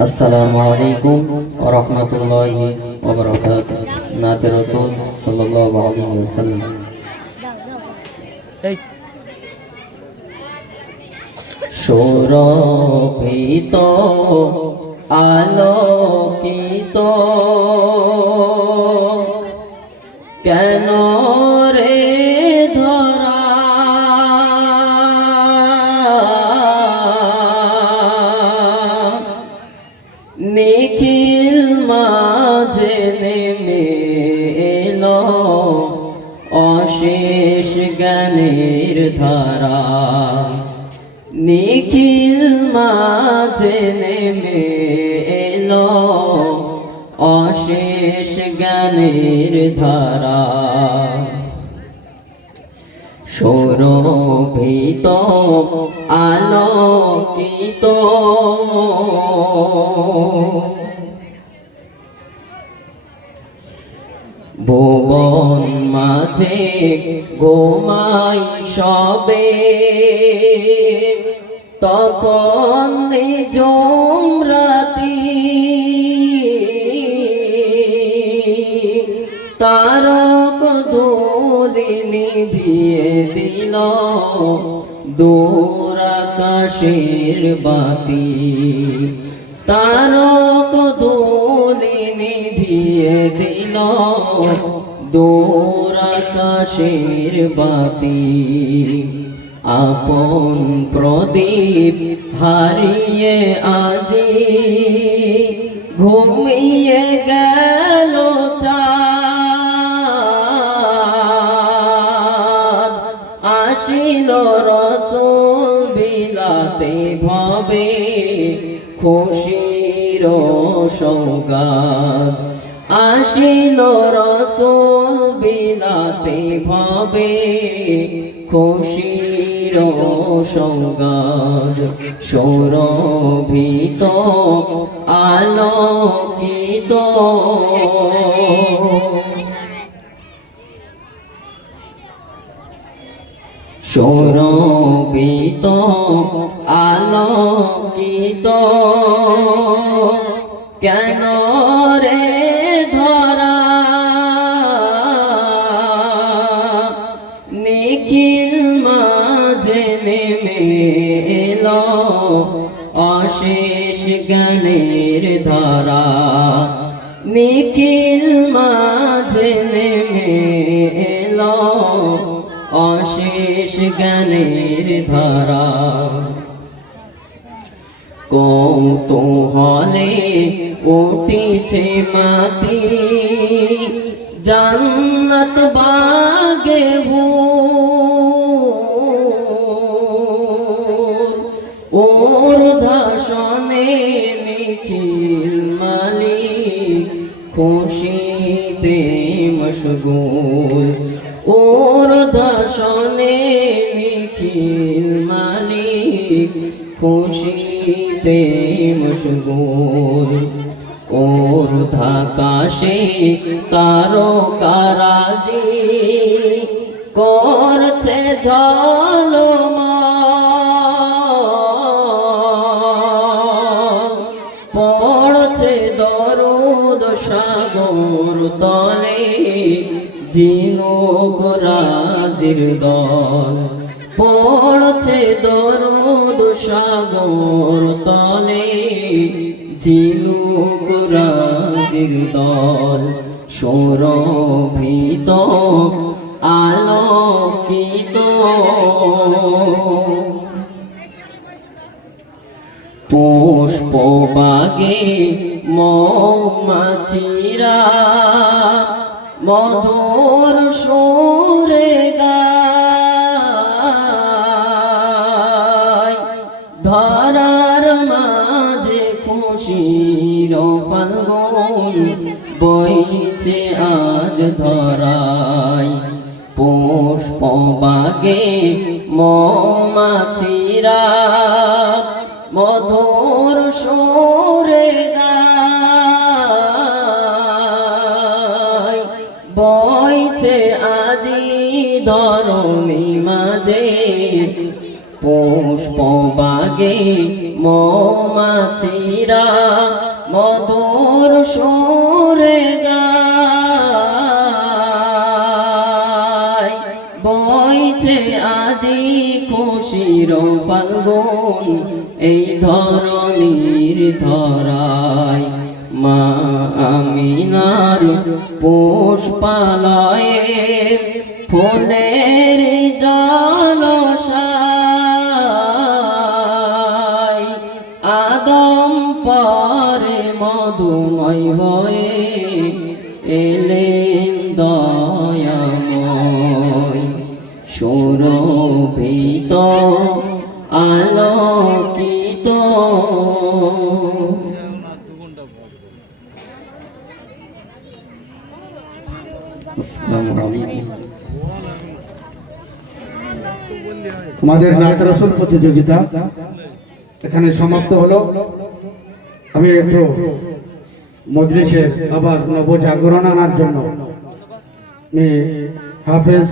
আসসালামু আলাইকুম ওয়া রাহমাতুল্লাহি ওয়া বারাকাতুহু। নাতে রাসূল সাল্লাল্লাহু আলাইহি ওয়াসাল্লাম। এই। সুরভিত আলোকিত। কেন নিখিল মাঝে নেমে এলো। অশেষ জ্ঞানের ধারা। নিখিল মাঝে নেমে এলো। অশেষ জ্ঞানের ধারা। সৌরভিত, আলোকিত। ভুবন মাঝে ঘুমাই সবে। তখন নিজম রাতি তারক দোলে নিভিয়ে দিল দূর আকাশের বাতি। তারক দোলে দিয়ে দিল দূর আকাশের বাতি। আপন প্রদীপ হারিয়ে আজি ঘুমিয়ে গেল আসিল রসুল বিলাতে ভবে খুশির সৌগাত। আসিল রসুল বিলাতে ভবে খুশির সৌগাত সৌরভিত আলোকিত। সৌরভিত আলোকিত। জ্ঞানের ধারা নিখিল মাঝে নেমে এলো অশেষ জ্ঞানের ধারা। কৌতূহলে উঠিছে মাতি জান্নাত বাগে ওর খুশিতে মশগুল। ওর ধাসনে নিখিল মালিক খুশিতে মশগুল। ওর ধাকাশে তারো কারাজি করছে ঝলমল তলে জিনুক রাজির দল। পড়ছে দরুদ সাগর তলে ঝিনুক রাজির দল। সৌরভিত আলোকিত পুষ্প বাগে মৌমাছিরা মধুর সুরে গায়। ধরার মাঝে খুশির ফাল্গুন বইছে আজ ধরায় পুষ্প বাগে ধরণী মাঝে পুষ্প বাগে মৌমাছিরা মধুর সুরে গায়। বইছে আজি খুশির ফাল্গুন এই ধরনীর ধরায়। মা আমিনার পুষ্পালয়ে ফুলের জলসায় আদম পরে মধুময় হয়ে এলেন দয়াময়। সুরভিত আলোকিত। আসসালামু আলাইকুম। আমাদের নাত রাসুল প্রতিযোগিতা এখানে সমাপ্ত হলো। আমি একটু মজলিসে আবার নবজাগরণ আনার জন্য হাফেজ